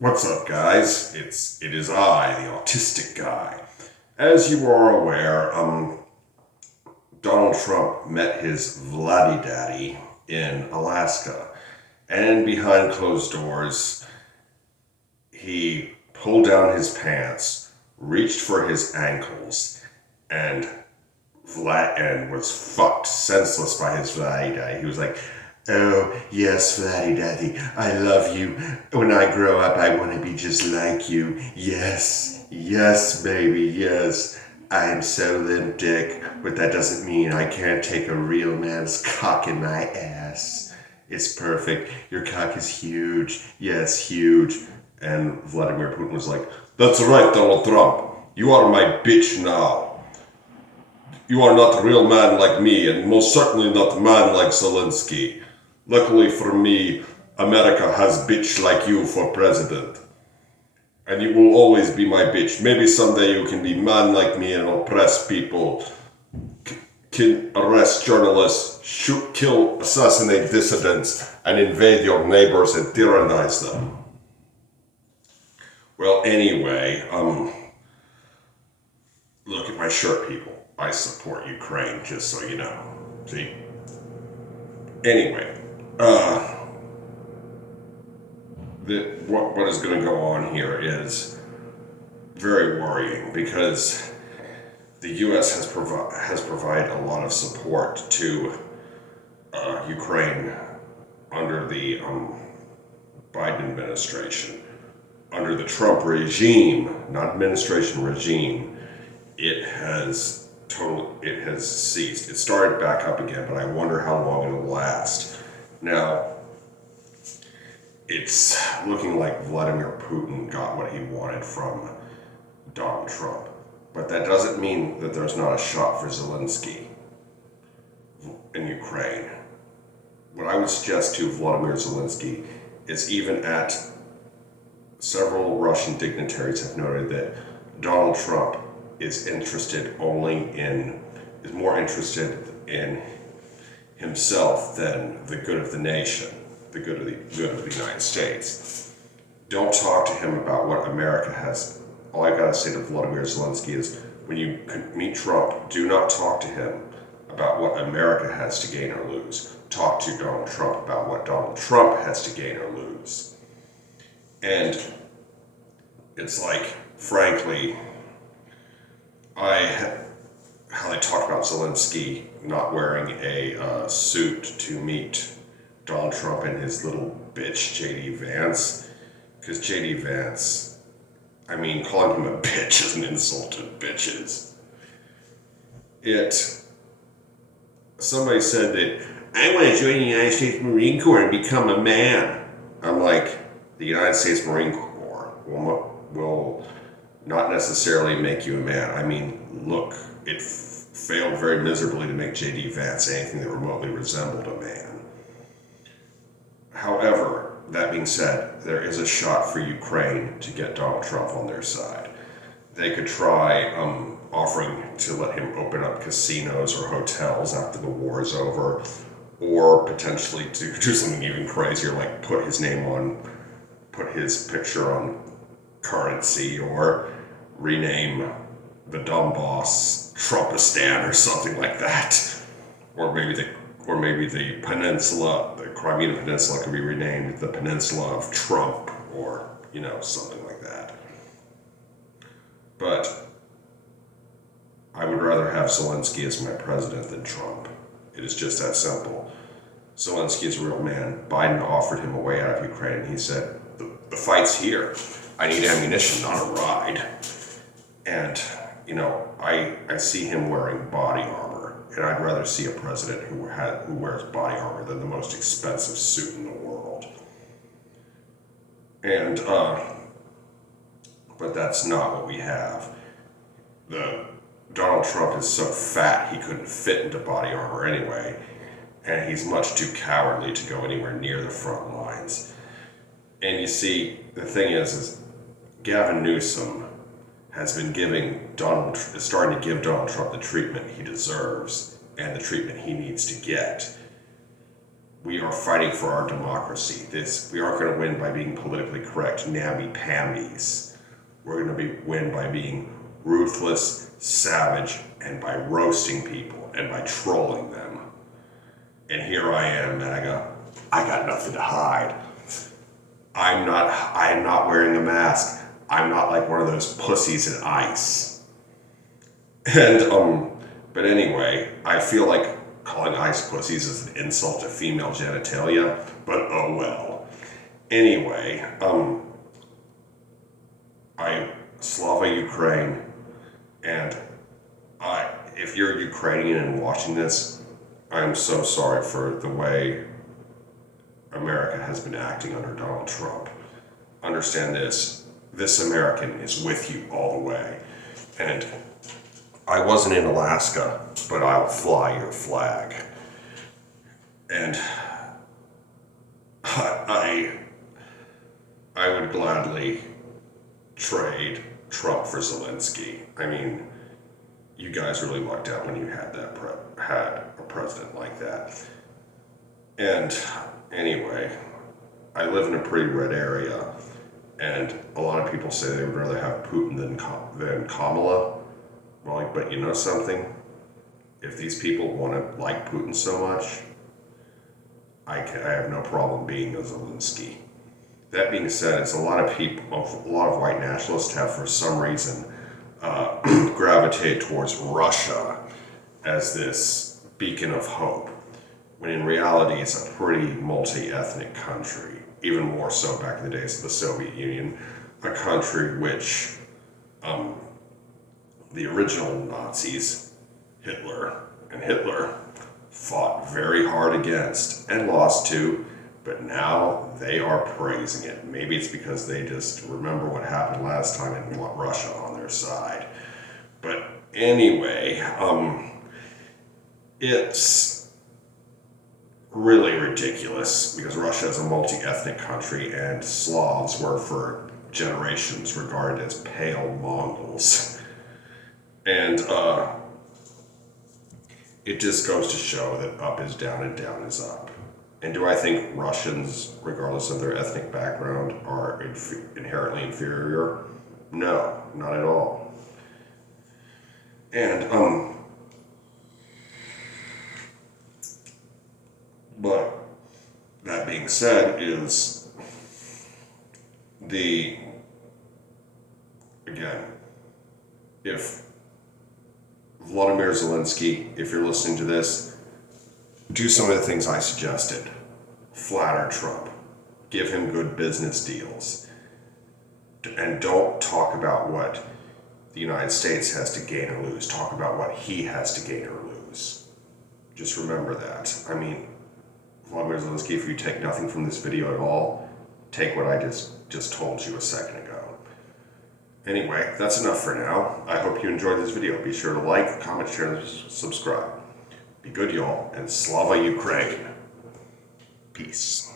What's up, guys? It is I, the autistic guy. As you are aware, Donald Trump met his Vladdy Daddy in Alaska, and behind closed doors, he pulled down his pants, reached for his ankles, and was fucked senseless by his Vladdy Daddy. He was like, "Oh, yes, Vladdy Daddy, I love you. When I grow up, I want to be just like you. Yes, yes, baby, yes. I am so limp dick, but that doesn't mean I can't take a real man's cock in my ass. It's perfect. Your cock is huge. Yes, huge." And Vladimir Putin was like, "That's right, Donald Trump. You are my bitch now. You are not a real man like me, and most certainly not a man like Zelenskyy. Luckily for me, America has bitch like you for president. And you will always be my bitch. Maybe someday you can be man like me and oppress people, arrest journalists, shoot, kill, assassinate dissidents, and invade your neighbors and tyrannize them." Well, anyway, look at my shirt, people. I support Ukraine, just so you know. See? Anyway, what is going to go on here is very worrying because the U.S. has provided a lot of support to Ukraine under the Biden administration. Under the Trump regime, not administration, regime, it has ceased. It started back up again, but I wonder how long it'll last. Now, it's looking like Vladimir Putin got what he wanted from Donald Trump. But that doesn't mean that there's not a shot for Zelenskyy in Ukraine. What I would suggest to Volodymyr Zelenskyy is even at several Russian dignitaries have noted that Donald Trump is more interested in himself than the good of the nation, the good of the United States. Don't talk to him about what America has. All I gotta say to Volodymyr Zelenskyy is, when you meet Trump, do not talk to him about what America has to gain or lose. Talk to Donald Trump about what Donald Trump has to gain or lose. And it's like, frankly, how they talk about Zelenskyy not wearing a suit to meet Donald Trump and his little bitch J.D. Vance. Because J.D. Vance, calling him a bitch is an insult to bitches. Somebody said that, "I want to join the United States Marine Corps and become a man." I'm like, the United States Marine Corps will not necessarily make you a man. Look, it failed very miserably to make J.D. Vance anything that remotely resembled a man. However, that being said, there is a shot for Ukraine to get Donald Trump on their side. They could try offering to let him open up casinos or hotels after the war is over, or potentially to do something even crazier, like put his picture on currency, or rename the Donbass Trumpistan or something like that. Or maybe the peninsula, the Crimean Peninsula, could be renamed the Peninsula of Trump, or something like that. But I would rather have Zelenskyy as my president than Trump. It is just that simple. Zelenskyy is a real man. Biden offered him a way out of Ukraine, and he said, the fight's here. I need ammunition, not a ride. And, I see him wearing body armor, and I'd rather see a president who wears body armor than the most expensive suit in the world. And, but that's not what we have. Donald Trump is so fat he couldn't fit into body armor anyway, and he's much too cowardly to go anywhere near the front lines. And you see, the thing is Gavin Newsom has been starting to give Donald Trump the treatment he deserves and the treatment he needs to get. we are fighting for our democracy. We aren't going to win by being politically correct, namby-pambies. We're going to win by being ruthless, savage, and by roasting people and by trolling them. And here I am, MAGA. I got nothing to hide. I'm not wearing a mask. I'm not like one of those pussies in ICE. And, but anyway, I feel like calling ICE pussies is an insult to female genitalia, but oh well. Anyway, Slava Ukraine, and if you're Ukrainian and watching this, I'm so sorry for the way America has been acting under Donald Trump. Understand this American is with you all the way. And I wasn't in Alaska, but I'll fly your flag. And I would gladly trade Trump for Zelenskyy. I mean, you guys really lucked out when you had a president like that. And anyway, I live in a pretty red area, and a lot of people say they would rather have Putin than Kamala. Well, but you know something? If these people want to like Putin so much, I have no problem being a Zelenskyy. That being said, it's a lot of white nationalists have for some reason gravitated towards Russia as this beacon of hope, when in reality it's a pretty multi-ethnic country, even more so back in the days of the Soviet Union, a country which the original Nazis, Hitler fought very hard against and lost to, but now they are praising it. Maybe it's because they just remember what happened last time and want Russia on their side. But anyway, it's really ridiculous because Russia is a multi-ethnic country and Slavs were for generations regarded as pale Mongols. And it just goes to show that up is down and down is up. And do I think Russians, regardless of their ethnic background, are inherently inferior? No, not at all. And, but that being said is again, if Volodymyr Zelenskyy, if you're listening to this, do some of the things I suggested. Flatter Trump. Give him good business deals. And don't talk about what the United States has to gain or lose. Talk about what he has to gain or lose. Just remember that. I mean, Volodymyr Zelenskyy, if you take nothing from this video at all, take what I just told you a second ago. Anyway, that's enough for now. I hope you enjoyed this video. Be sure to like, comment, share, and subscribe. Be good, y'all, and Slava Ukraine. Peace.